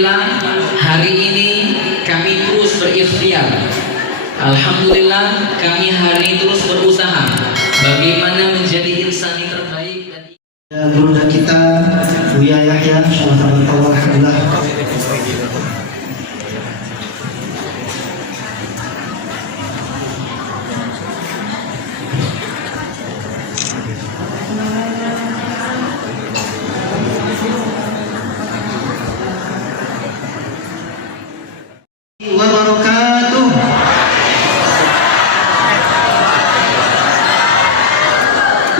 Alhamdulillah hari ini kami terus berikhtiar. Alhamdulillah kami hari ini terus berusaha bagaimana menjadi insan yang terbaik. Guru dan kita Buya Yahya, alhamdulillah. Wabarakatuh.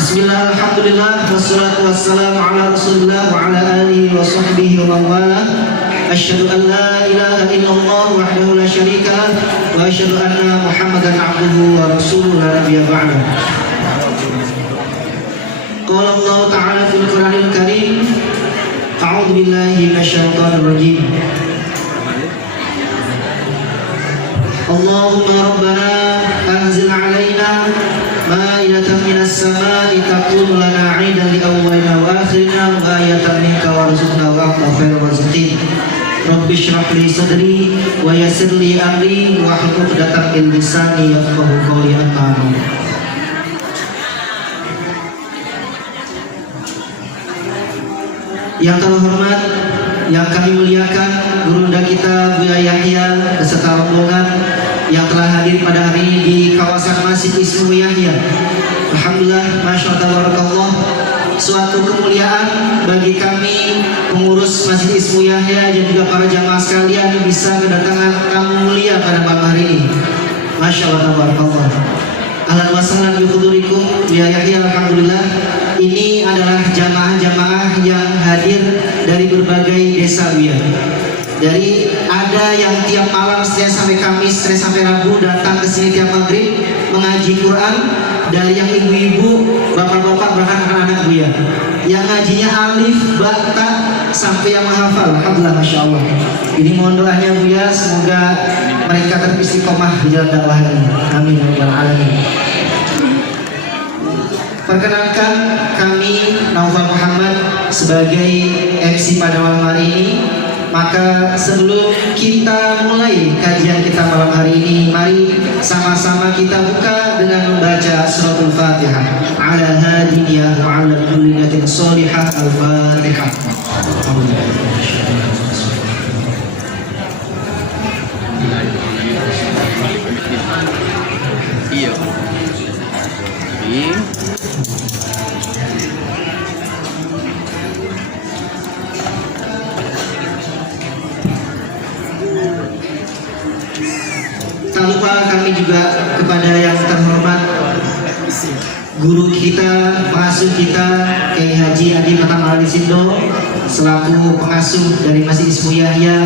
Bismillah, alhamdulillah, wassalatu wassalamu ala rasulillah wa ala alihi wa sahbihi wa mawala. Asyhadu an la ilaha illallah wahdahu la syarika lah wa asyhadu anna Muhammadan abduhu wa rasuluhu la nabiyya ba'da. Qala Allah ta'ala fil Qur'anil Karim, a'udzu billahi minasyaitonir rajim. Allahumma rabbana anzil alaina ma'idatan minas sama'i takunu lana 'idan li awwalina wa akhirina wa ayatan minka warzuqna wa anta khairur raziqin. Rabbi shrah li sadri wa yassir li amri wa hlul 'uqdatam min lisani yafqahu qawli. Amin. Yang terhormat, yang kami muliakan Gurunda kita Buya Yahya beserta rombongan yang telah hadir pada hari ini di kawasan Masjid Ismu Yahya. Alhamdulillah, Masya Allah, suatu kemuliaan bagi kami pengurus Masjid Ismu Yahya dan juga para jamaah sekalian bisa kedatangan tamu mulia pada malam hari ini. Masya Allah. Ahlan wa sahlan bi hudurikum Buya Yahya. Alhamdulillah, ini adalah jamaah-jamaah yang hadir dari berbagai desa Buya. Dari ada yang tiap malam Senin sampai Kamis, Senin sampai Rabu datang ke sini tiap maghrib mengaji Quran. Dari yang ibu-ibu, bapak-bapak, bahkan anak-anak Buya yang ngajinya alif, ba, ta sampai yang menghafal. Alhamdulillah, Masya Allah. Ini mohon doanya Buya, semoga mereka teristiqomah di jalan dakwah ini. Amin ya rabbal alamin. Perkenalkan, kami Naufal Muhammad sebagai MC pada malam hari ini. Maka sebelum kita mulai kajian kita malam hari ini, mari sama-sama kita buka dengan membaca suratul Fatihah. Ala hadiyah wa ala kulli niyatin sholihah. Al-Fatihah. Iya. Tak lupa kami juga kepada yang terhormat guru kita, pengasuh kita, Kiai Haji Adi Matamala Sindo selaku pengasuh dari Masjid Ismu Yahya,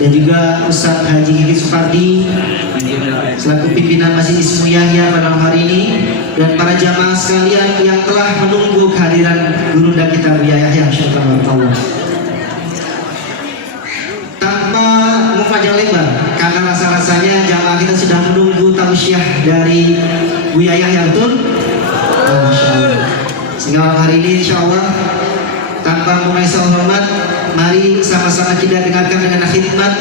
dan juga Ustaz Haji Hikit Supardi selaku pimpinan Masjid Ismu Yahya pada malam hari ini, dan para jamaah sekalian yang telah menunggu kehadiran Gurunda kita Buya Yahya. Insyaallah. Tanpa panjang lebar, karena rasa-rasanya jamaah kita sudah menunggu tausiah dari Buya Yahya, betul? Masya Allah. Sehingga malam hari ini insya Allah tanpa mengurangi hormat, mari sama-sama kita dengarkan dengan khidmat.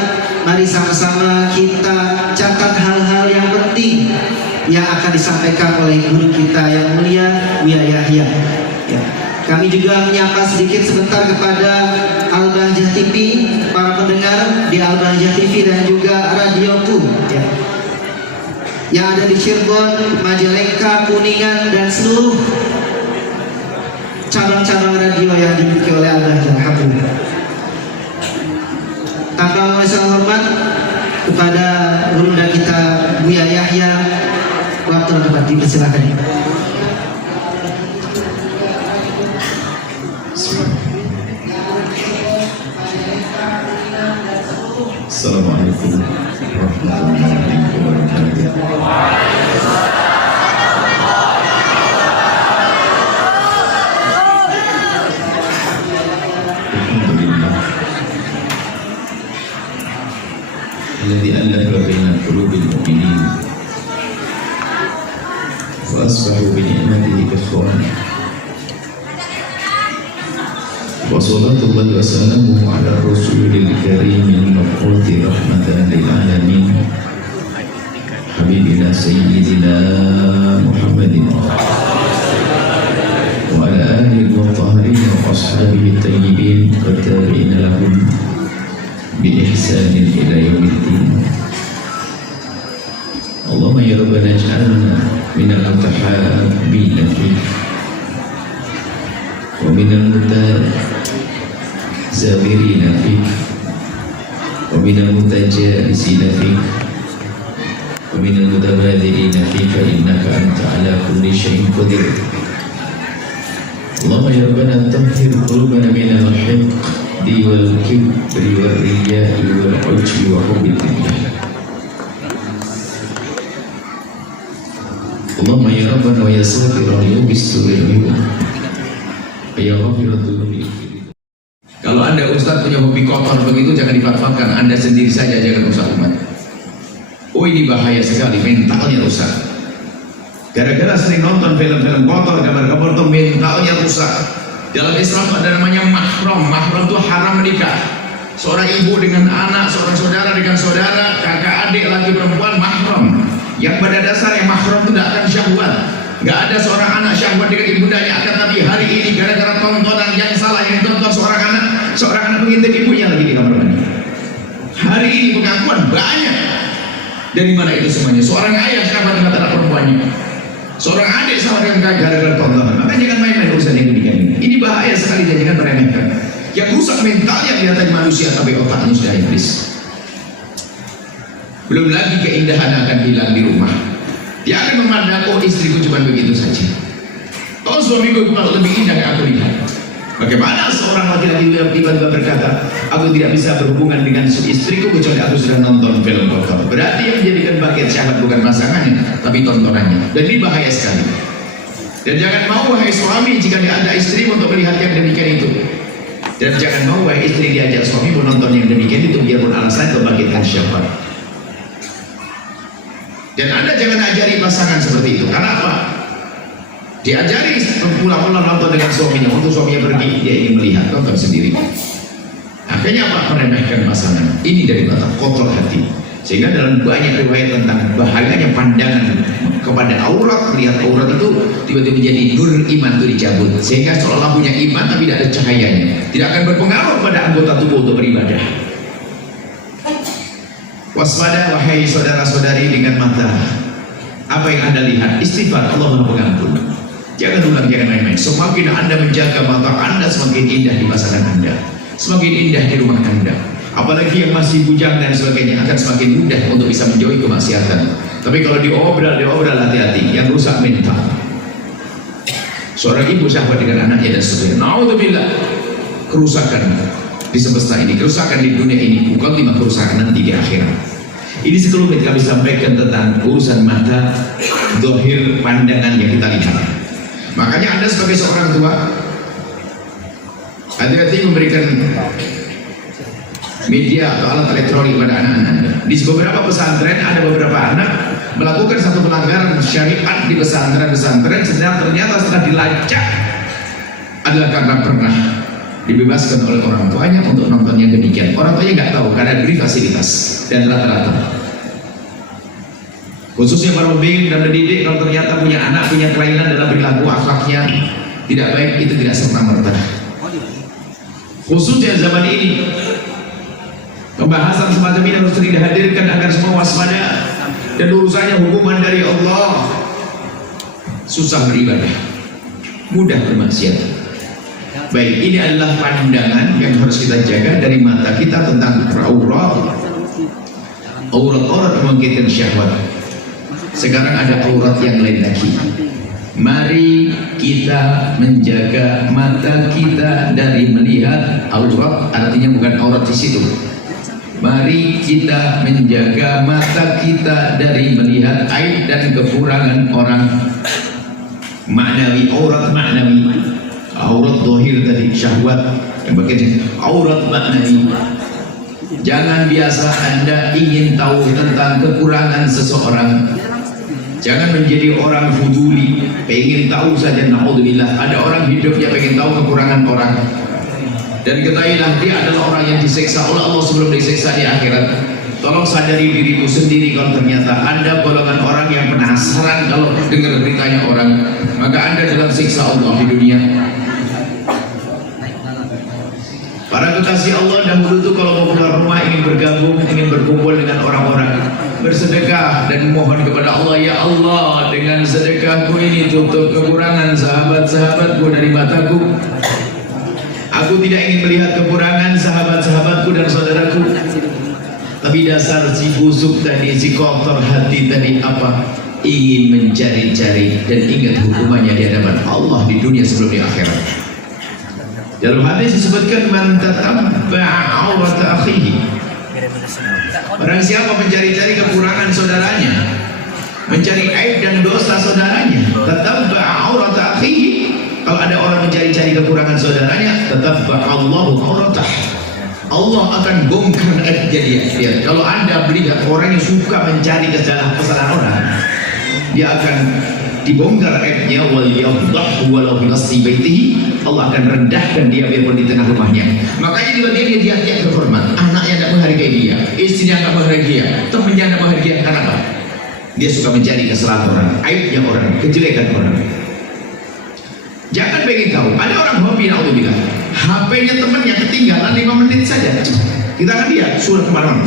Mari sama-sama kita catat hal-hal yang penting yang akan disampaikan oleh guru kita yang mulia Buya Yahya. Ya. Kami juga menyapa sedikit sebentar kepada Al-Bahjah TV, para pendengar di Al-Bahjah TV dan juga Radioku ya, yang ada di Cirebon, Majalengka, Kuningan, dan seluruh cabang-cabang radio yang dimiliki oleh Al-Bahjah. Alhamdulillah. Tanpa mengurangi hormat kepada gurunda kita Buya Yahya, waktu dapat dipersilakan. Assalamualaikum warahmatullahi wabarakatuh. Alhamdulillah alladzi alafa baina qulubil mu'minin wa asbahu bi ni'matihi ikhwana wa وصلاة الله وسلامه على الرسول الكريم المبعوث رحمة للعالمين حبيبنا سيدنا محمد وعلى آله الطاهرين وأصحابه الطيبين والتابعين لهم بإحسان إلى يوم الدين. اللهم يا ربنا اجعلنا من المتحابين فيك ومن المتزاورين فيك ومن المتجالسين فيك ومن المتبادلين فيك إنك أنت على كل شيء قدير. اللهم يا ربنا طهر قلوبنا من الحقد والكبر والرياء والعجب وحب الدنيا. اللهم يا ربنا ويا ساتر العيوب استر العيوب ya ghafiratul dzunub. Kalau Anda Ustaz punya hobi kotor begitu jangan difatwakan, Anda sendiri saja, jangan Ustaz umat. Oh ini bahaya sekali mentalnya Ustaz. Gara-gara sering nonton film-film kotor, gambar kotor, mentalnya rusak. Dalam Islam ada namanya mahram. Mahram itu haram menikah. Seorang ibu dengan anak, seorang saudara dengan saudara, kakak adik lagi perempuan, mahram. Yang pada dasarnya mahram itu tidak akan syahwat. Nggak ada seorang anak syahwat dengan ibundanya, akan tapi hari ini gara-gara tontonan yang salah yang ditonton seorang anak mengintip ibunya lagi di kamar mandi. Hari ini pengakuan banyak. Dari mana itu semuanya? Seorang ayah syahwat dengan anak perempuannya, seorang adik syahwat dengan gara-gara tontonan. Maka jangan main-main urusan yang demikian ini. Ini bahaya sekali dan jangan meremehkan. Yang rusak mentalnya kelihatan manusia tapi otaknya sudah iblis. Belum lagi keindahan akan hilang di rumah. Dia akan memandang, oh istriku cuma begitu saja. Oh suamiku kalau lebih indah yang aku lihat. Bagaimana seorang laki-laki tiba-tiba berkata, aku tidak bisa berhubungan dengan istriku kecuali aku sudah nonton film kotor. Berarti yang menjadikan bagian syahwat bukan pasangannya, tapi tontonannya. Dan ini bahaya sekali. Dan jangan mau wahai suami jika ada istri untuk melihat yang demikian itu. Dan jangan mau wahai istri diajak suami menonton yang demikian itu biarpun alasan untuk membangkitkan syahwat. Dan Anda jangan ajari pasangan seperti itu. Karena apa? Diajari pulang-pulang nonton dengan suaminya. Untuk suaminya pergi, dia ingin melihat, nonton sendiri. Akhirnya apa? Meremehkan pasangan. Ini dari mata kotor hati. Sehingga dalam banyak riwayat tentang bahayanya pandangan kepada aurat, melihat aurat itu tiba-tiba menjadi nur iman itu dicabut. Sehingga seolah punya iman tapi tidak ada cahayanya. Tidak akan berpengaruh pada anggota tubuh untuk beribadah. Waspada wahai saudara-saudari dengan mata. Apa yang Anda lihat? Istighfar, Allah Maha Pengampun. Jangan ulang, jangan main-main. Semakin Anda menjaga mata Anda, semakin indah di pasangan Anda, semakin indah di rumah Anda. Apalagi yang masih bujang dan sebagainya akan semakin mudah untuk bisa menjauhi kemaksiatan. Tapi kalau diobral hati-hati, yang rusak mental. Seorang ibu syahwat dengan anaknya dan sebagainya. Naudzubillah, kerusakan di semesta ini, kerusakan di dunia ini, bukan lima kerusakan nanti di akhirat. Ini sekelumit kami sampaikan tentang urusan mata, zahir pandangan yang kita lihat. Makanya Anda sebagai seorang tua hati-hati memberikan media atau alat elektronik pada anak-anak Anda. Di beberapa pesantren ada beberapa anak melakukan satu pelanggaran syariat di pesantren-pesantren, sedang ternyata setelah dilacak adalah karena pernah dibebaskan oleh orang tuanya untuk nonton yang demikian. Orang tuanya nggak tahu karena diberi fasilitas. Dan rata-rata khususnya para pembimbing dan pendidik, kalau ternyata punya anak punya kelainan dalam perilaku akhlaknya tidak baik, itu tidak serta-merta. Khususnya zaman ini pembahasan semacam ini harus sering dihadirkan agar semua waspada. Dan urusannya hukuman dari Allah. Susah beribadah, mudah bermaksiat. Baik, ini adalah pandangan yang harus kita jaga dari mata kita tentang aurat. Aurat membangkitkan syahwat. Sekarang ada aurat yang lain lagi. Mari kita menjaga mata kita dari melihat aurat, artinya bukan aurat di situ. Mari kita menjaga mata kita dari melihat aib dan kekurangan orang. Maknawi, aurat maknawi. Aurat zahir tadi syahwat, yang bagian aurat maknawi. Jangan biasa Anda ingin tahu tentang kekurangan seseorang. Jangan menjadi orang fuduli, pengen tahu saja. Naudzubillah, ada orang hidupnya pengen tahu kekurangan orang. Dan ketahuilah dia adalah orang yang disiksa oleh Allah sebelum disiksa di akhirat. Tolong sadari dirimu sendiri kalau ternyata Anda golongan orang yang penasaran kalau dengar beritanya orang, maka Anda dalam siksa Allah di dunia. Para kekasih Allah dahulu itu kalau mau keluar rumah ingin bergabung, ingin berkumpul dengan orang-orang, bersedekah dan mohon kepada Allah, ya Allah, dengan sedekahku ini tutup kekurangan sahabat-sahabatku dari mataku. Aku tidak ingin melihat kekurangan sahabat-sahabatku dan saudaraku. Tapi dasar si busuk tadi, si kotor hati tadi apa? Ingin mencari-cari dan ingat hukumannya di hadapan Allah di dunia sebelum di akhirat. Dalam hadis disebutkan man tatabba'a aurata akhihi. Barang siapa mencari-cari kekurangan saudaranya, mencari aib dan dosa saudaranya, tatabba'a aurata akhihi. Kalau ada orang mencari-cari kekurangan saudaranya, tatabba'a Allahu auratah. Allah akan bongkar aibnya dia. Kalau Anda melihat orang yang suka mencari kesalahan orang, dia akan dibongkar aibnya, wal yafdah walau fi nafsi baitihi. Allah akan rendahkan dia biarpun di tengah rumahnya. Makanya juga dia terhormat. Anaknya tidak menghargai dia, istrinya tidak menghargai dia, temannya tidak menghargai dia. Kenapa? Dia suka mencari kesalahan orang, aibnya orang, kejelekan orang. Jangan pengen tahu. Ada orang hobi naudzubillah, HP-nya temannya ketinggalan 5 menit saja. Kita akan lihat sudah kemana-mana.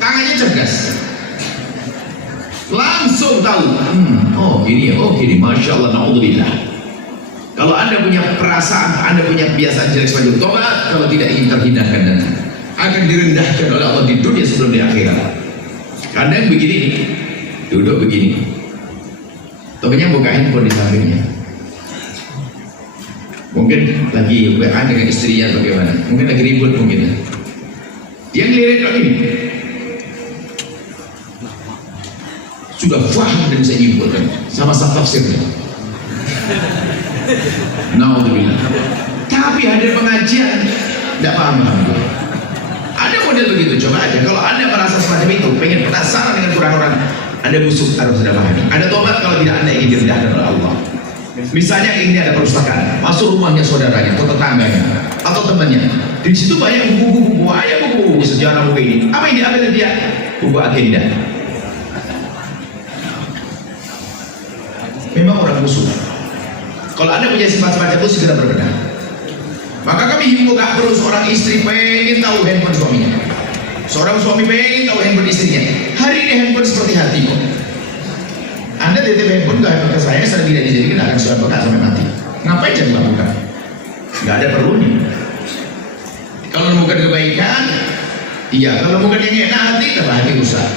Tangannya cerdas, langsung tahu. Oh gini, masya Allah, naudzubillah. Kalau Anda punya perasaan, Anda punya kebiasaan jelek seperti itu, tobat kalau tidak ingin terhinakan dan akan direndahkan oleh Allah di dunia sebelum di akhirat. Kadang begini nih, duduk begini, temannya buka handphone di sampingnya, mungkin lagi WA dengan istrinya bagaimana, mungkin lagi ribut mungkin. Dia ngelirik lagi, sudah faham dan bisa nyimpulkan sama tafsirnya. Naudzubillah. Tapi hadir pengajian tidak paham. Ada model begitu, coba aja. Kalau Anda merasa semacam itu, pengen penasaran dengan kurang orang, Anda busuk harus sudah pahami. Anda tobat kalau tidak Anda ingin direndahkan oleh Allah. Misalnya ini ada perpustakaan, masuk rumahnya saudaranya atau tetangganya atau temannya. Di situ banyak buku-buku, buku sejarah buku ini. Apa yang diambil dia? Buku agenda. Memang orang musuh. Kalau Anda punya sifat semacam itu segera berbenah. Maka kami himbau gak perlu seorang istri pengen tahu handphone suaminya, seorang suami pengen tahu handphone istrinya. Hari ini handphone seperti hati kok. Anda titip handphone ke saya, saya tidak dijadikan akan sudah bekas sampai mati. Ngapain jangan lakukan? Gak ada perlunya. Kalau bukan kebaikan, iya. Kalau bukan yang enak hati, tambah hati rusak.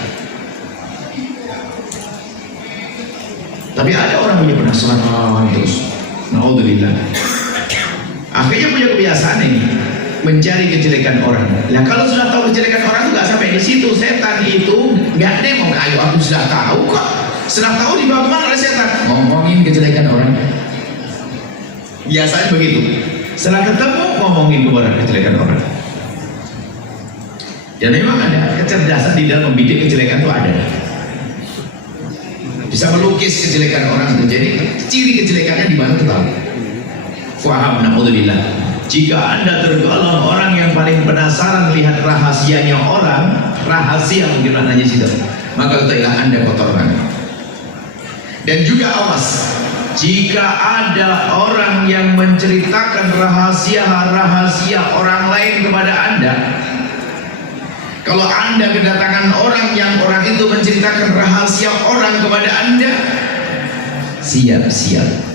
Tapi ada orang punya penasaran terus. Naudzubillah. Akhirnya punya kebiasaan ini mencari kejelekan orang. Nah kalau sudah tahu kejelekan orang itu nggak sampai di situ. Setan itu nggak ada yang mau kayu. Aku sudah tahu kok. Sudah tahu di bawah mana ada setan. Ngomongin kejelekan orang. Biasanya begitu. Setelah ketemu ngomongin kejelekan orang. Dan memang ada kecerdasan di dalam membidik kejelekan itu ada. Bisa melukis kejelekan orang itu. Jadi ciri kejelekannya di mana kita tahu. Faham, naudzubillah. Jika Anda tergolong orang yang paling penasaran melihat rahasianya orang, rahasia mungkin maknanya situ, maka ketahuilah Anda kotoran. Dan juga awas, jika ada orang yang menceritakan rahasia-rahasia orang lain kepada Anda, kalau Anda kedatangan orang yang orang itu menceritakan rahasia orang kepada Anda, siap-siap.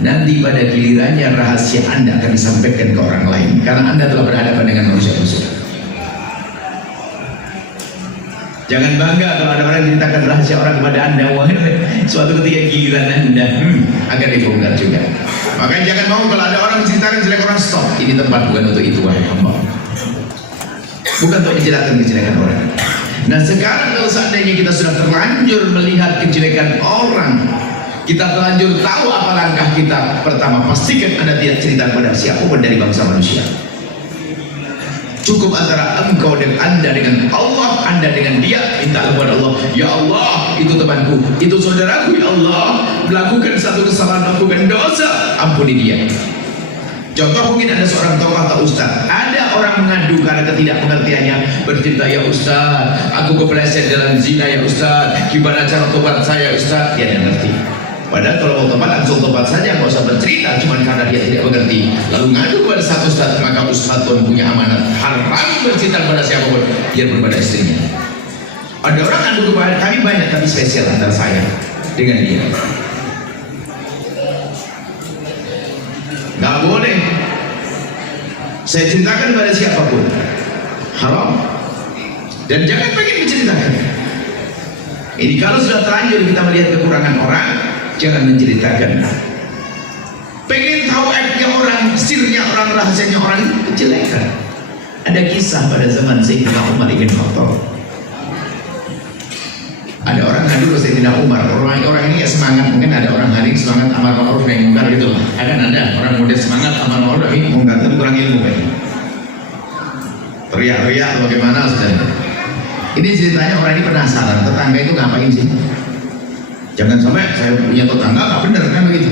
Nanti pada gilirannya rahasia Anda akan disampaikan ke orang lain, karena Anda telah berhadapan dengan manusia musuh. Jangan bangga kalau ada orang menceritakan rahasia orang kepada Anda. Suatu ketika giliran Anda akan dibongkar juga. Makanya jangan mau kalau ada orang menceritakan jelek orang, stop. Ini tempat bukan untuk itu, wahai hamba. Bukan untuk menceritakan kejelekan orang. Nah sekarang kalau seandainya kita sudah terlanjur melihat kejelekan orang, kita terlanjur tahu apa langkah kita. Pertama, pastikan Anda tidak cerita kepada siapapun dari bangsa manusia. Cukup antara engkau dan Anda dengan Allah, Anda dengan dia. Minta kepada Allah, ya Allah, itu temanku, itu saudaraku, ya Allah, melakukan satu kesalahan, melakukan dosa, ampuni dia. Contoh, mungkin ada seorang tokoh atau ustaz, ada orang mengadu karena ketidakpengertiannya, bercerita, ya ustaz, aku kepleset dalam zina ya ustaz, gimana cara tobat saya ustaz? Dia tidak ngerti. Padahal kalau mau tobat langsung tobat saja, nggak usah bercerita, cuma karena dia tidak mengerti. Lalu ngadu kepada satu ustaz, maka ustaz pun punya amanat, haram bercerita kepada siapapun, biar kepada istrinya. Ada orang ngadu kepada kami banyak, tapi spesial antara saya dengan dia. Nggak boleh saya ceritakan pada siapapun, haram. Dan jangan pengen menceritakan. Ini kalau sudah terlanjur kita melihat kekurangan orang, jangan menceritakan. Pengen tahu aibnya orang, sirnya orang, rahasianya orang, kejelekan. Ada kisah pada zaman Sayyidina Umar bin Khattab. Ada orang ngadu ke Sayyidina Umar, orang ini ya semangat, mungkin ada orang hari semangat amar ma'ruf nahi munkar gitu. Akan ada orang muda semangat amar ma'ruf nahi munkar, tapi kurang ilmu kan. Teriak-teriak bagaimana saudara. Ini ceritanya orang ini penasaran, tetangga itu ngapain sih? Jangan sampai saya punya tetangga nggak benar kan begitu.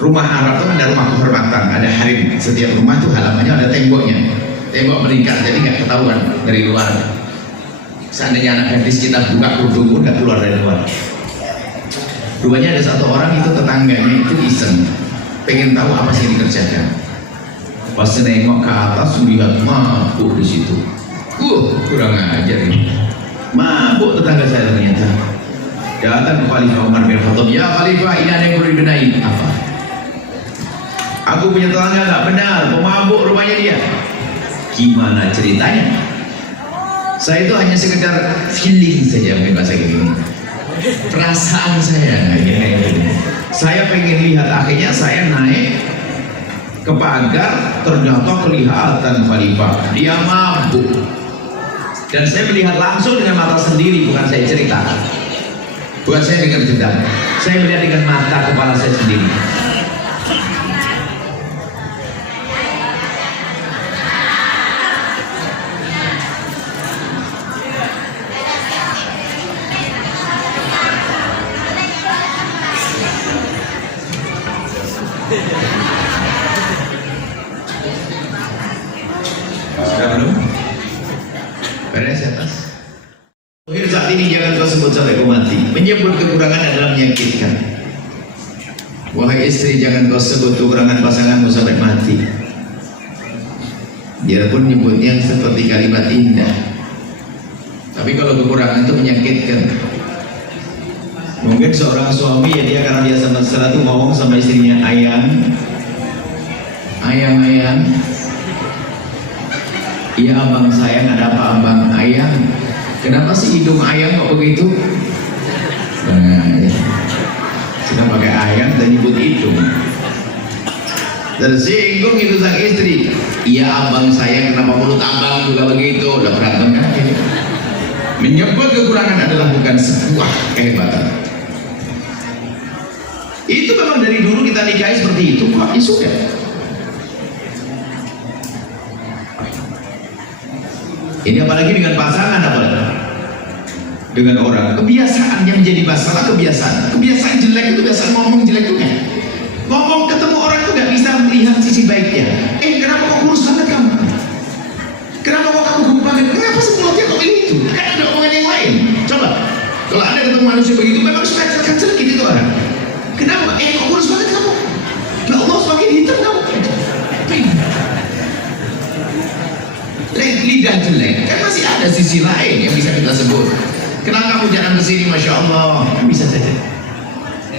Rumah Arab itu ada rumah kehormatan, ada harim. Setiap rumah itu halamannya ada temboknya, tembok melingkar, jadi nggak ketahuan dari luar. Seandainya anak gadis kita buka kerudung pun nggak keluar dari luar. Rupanya ada satu orang itu tetangganya itu iseng, pengen tahu apa sih yang dikerjakan. Pas nengok ke atas lihat mabuk di situ. Kurang ajar ini. Mabuk tetangga saya ternyata. Datang ke Khalifah Umar bin Khattab, ya Khalifah, ini ada yang perlu dibenahi. Apa? Aku punya tetangga nggak benar, pemabuk rumahnya dia. Gimana ceritanya? Saya itu hanya sekedar feeling saja, mungkin bahasa gini, perasaan saya gini. Saya pengen lihat, akhirnya saya naik ke pagar, ternyata kelihatan Khalifah dia mabuk, dan saya melihat langsung dengan mata sendiri, bukan saya cerita, bukan saya dengar cerita, saya melihat dengan mata kepala saya sendiri. Sudah belum? Beres ya tas? Saat ini jangan kau sebut sampai kau mati. Menyebut kekurangan adalah menyakitkan. Wahai istri, jangan kau sebut kekurangan pasanganmu sampai mati. Biarpun nyebutnya seperti kalimat indah, tapi kalau kekurangan itu menyakitkan. Mungkin seorang suami ya, dia karena biasa mesra tuh ngomong sama istrinya, ayang, ayang, iya abang sayang, ada apa abang? Ayang, kenapa sih hidung ayang kok begitu? Nah, ya. Sudah pakai ayang dan nyebut hidung, tersinggung itu sang istri. Iya abang sayang, kenapa mulut abang juga begitu? Udah berantem kan? Menyebut kekurangan adalah bukan sebuah kehebatan. Itu memang dari dulu kita nikahi seperti itu kok, ya sudah. Ini apalagi dengan pasangan, apalagi dengan orang. Kebiasaan yang menjadi masalah, kebiasaan jelek itu, kebiasaan ngomong jelek juga. Ngomong ketemu orang itu gak bisa melihat sisi baiknya. Kenapa kok kurus banget kamu? Kenapa kok kamu gemuk banget? Kenapa sebelumnya kok ini itu? Kan ada omongan yang lain. Coba, kalau ada ketemu manusia begitu, memang suka kacel gitu orang. Kenapa? Kok kurus banget kamu? Ya Allah, semakin hitam kamu. Lidah jelek, kan masih ada sisi lain yang bisa kita sebut. Kenapa kamu jangan kesini, Masya Allah? Kan bisa saja.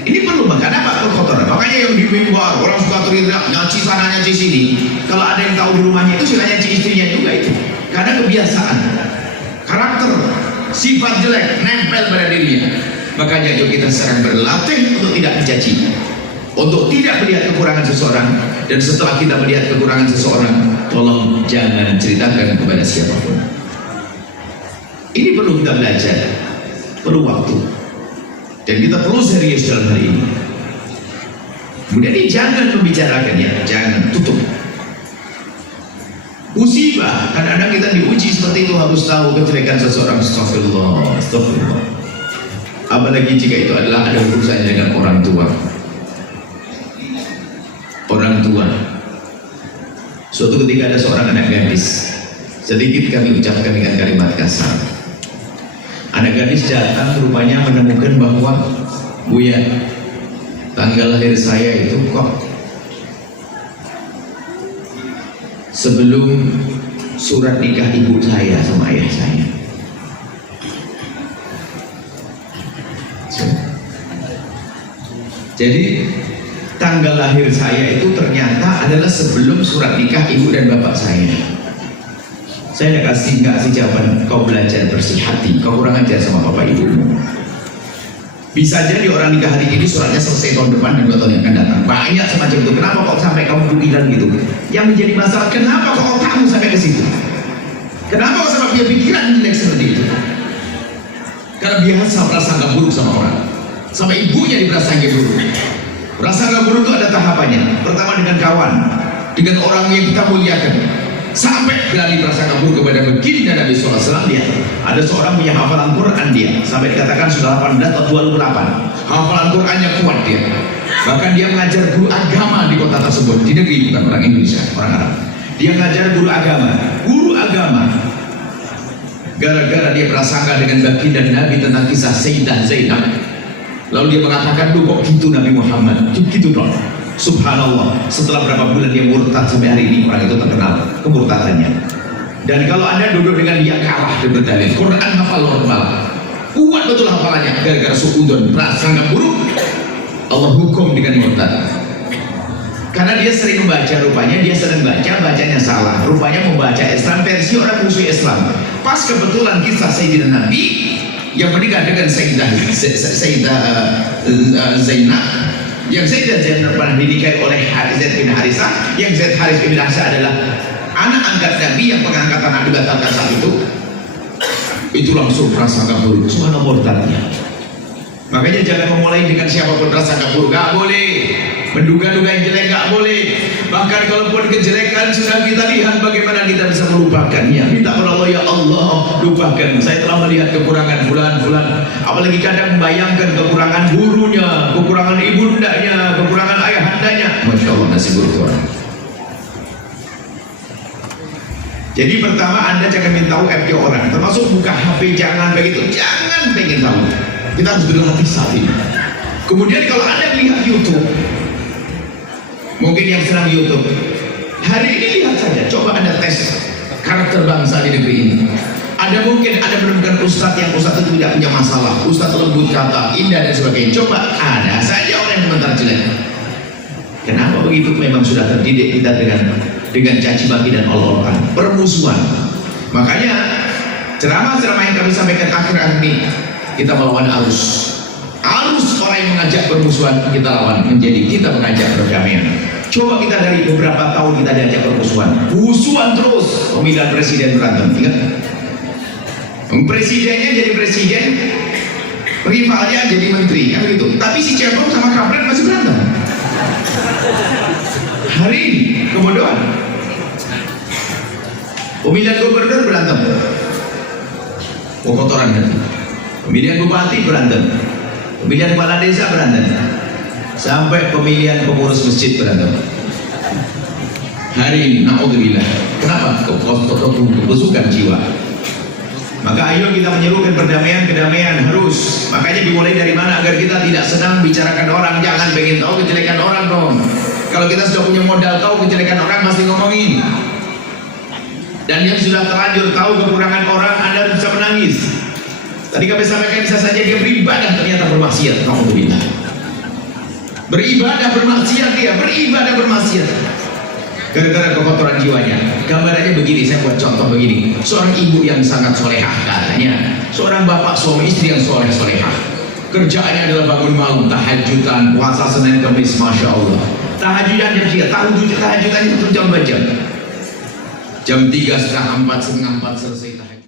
Ini perlu, makanya apa? Kotoran. Makanya yang di mimbar, orang suka teriak, nyaci sana, nyaci sini. Kalau ada yang tahu di rumahnya itu, sila nyaci istrinya juga itu. Karena kebiasaan, karakter, sifat jelek, nempel pada dirinya. Makanya yuk kita sekarang berlatih untuk tidak mencaci, untuk tidak melihat kekurangan seseorang. Dan setelah kita melihat kekurangan seseorang, tolong jangan ceritakan kepada siapapun. Ini perlu kita belajar, perlu waktu, dan kita perlu serius dalam hal ini. Kemudian ini jangan membicarakan, ya, jangan tutup. Musibah, kadang-kadang kita diuji seperti itu, harus tahu kejelekan seseorang. Astagfirullah, astagfirullah. Apalagi jika itu adalah ada urusannya dengan orang tua. orang tua. Suatu ketika ada seorang anak gadis, sedikit kami ucapkan dengan kalimat kasar. Anak gadis datang rupanya menemukan bahwa, Buya, tanggal lahir saya itu kok sebelum surat nikah ibu saya sama ayah saya. Jadi tanggal lahir saya itu ternyata adalah sebelum surat nikah ibu dan bapak saya. Saya nggak kasih jawaban, kau belajar bersih hati, kau kurang ajar sama bapak ibumu. Bisa jadi orang nikah hari ini suratnya selesai tahun depan dan 2 tahun yang akan datang. Banyak semacam itu. Kenapa kok sampai kamu bilang gitu? Yang menjadi masalah, kenapa kok kamu sampai ke situ? Kenapa kok sampai punya pikiran jelek seperti itu? Karena biasa prasangka buruk sama orang. Sampai ibunya diprasangka buruk. Prasangka buruk itu ada tahapannya. Pertama dengan kawan, dengan orang yang kita muliakan. Sampai berani prasangka buruk kepada baginda Nabi SAW. Dia ada seorang punya hafalan Quran dia, sampai dikatakan sudah 18 atau 28. Hafalan Qurannya kuat dia. Bahkan dia mengajar guru agama di kota tersebut, di negeri, bukan orang Indonesia, orang Arab. Dia mengajar guru agama. Gara-gara dia prasangka dengan baginda Nabi tentang kisah Sayyidah Zainab. Lalu dia mengatakan, duh kok gitu Nabi Muhammad, gitu dong. Subhanallah, setelah berapa bulan dia murtad, sampai hari ini orang itu terkenal kemurtadannya. Dan kalau anda duduk dengan dia kalah dan berdalil, Quran hafal normal, kuat betul hafalannya, gara-gara suudon, prasangka buruk, Allah hukum dengan murtad. Karena dia sering membaca, rupanya dia sering bacanya salah, rupanya membaca Islam versi orang musuh Islam. Pas kebetulan kisah Sayyidina Nabi yang menikah dengan Sayyidah Zainab, yang Sayyidah Zainab pernah dinikahi oleh Zaid bin Harisah, yang Zaid bin Harisah adalah anak angkat Nabi yang pengangkatan Nabi batalkan saat itu langsung prasangka buruk, subhanallah murtadnya. Makanya jangan memulai dengan siapapun prasangka buruk, gak boleh. Menduga-duga yang jelek gak boleh. Bahkan kalaupun kejelekan sudah kita lihat, bagaimana kita bisa melupakannya. Minta kepada Allah, ya Allah, lupakan. Saya telah melihat kekurangan fulan. Apalagi kadang membayangkan kekurangan gurunya, kekurangan ibundanya, kekurangan ayahandanya. Masya Allah, nasi buruk orang. Jadi pertama, anda jangan minta tahu FB orang, termasuk buka HP, jangan begitu. Jangan pengen tahu. Kita harus berhati-hati. Kemudian kalau anda melihat YouTube, mungkin yang sedang YouTube hari ini, lihat saja, coba anda tes karakter bangsa di negeri ini. Ada mungkin anda menemukan ustadz yang ustadz itu tidak punya masalah, ustadz lembut kata, indah dan sebagainya. Coba ada saja orang yang komentar jelek. Kenapa begitu? Memang sudah terdidik kita dengan caci maki dan olok-olokan, permusuhan. Makanya ceramah-ceramah yang kami sampaikan akhir-akhir ini, kita melawan arus orang yang mengajak permusuhan, kita lawan menjadi kita mengajak perdamaian. Coba kita dari beberapa tahun kita diajak musuhan terus, pemilihan presiden berantem, ingat? Presidennya jadi presiden, rivalnya jadi menteri, kan begitu. Tapi si Cebong sama Kapren masih berantem. Hari ini kebodohan. Pemilihan gubernur berantem, kotoran hati. Pemilihan bupati berantem, pemilihan kepala desa berantem, sampai pemilihan pengurus masjid berantem. Hari ini, naudzubillah. Kenapa? Kebusukan jiwa. Maka ayo kita menyerukan perdamaian, kedamaian harus. Makanya dimulai dari mana agar kita tidak senang bicarakan orang, jangan pengen tahu kejelekan orang dong. Kalau kita sudah punya modal tahu kejelekan orang, pasti ngomongin. Dan yang sudah terlanjur tahu kekurangan orang, Anda bisa menangis. Tadi kami sampaikan, bisa saja dia beribadah ternyata bermaksiat. Alhamdulillah. Beribadah bermaksiat, dia beribadah bermaksiat gara-gara kekotoran jiwanya. Gambarannya begini, saya buat contoh begini. Seorang ibu yang sangat solehah katanya, seorang bapak suami istri yang solehah. Kerjaannya adalah bangun malam, tahajudan, puasa Senin Kamis, masya Allah. Tahajudan dia, tahajudannya 1 jam 2 jam. Jam 3 setengah 4 selesai tahajud.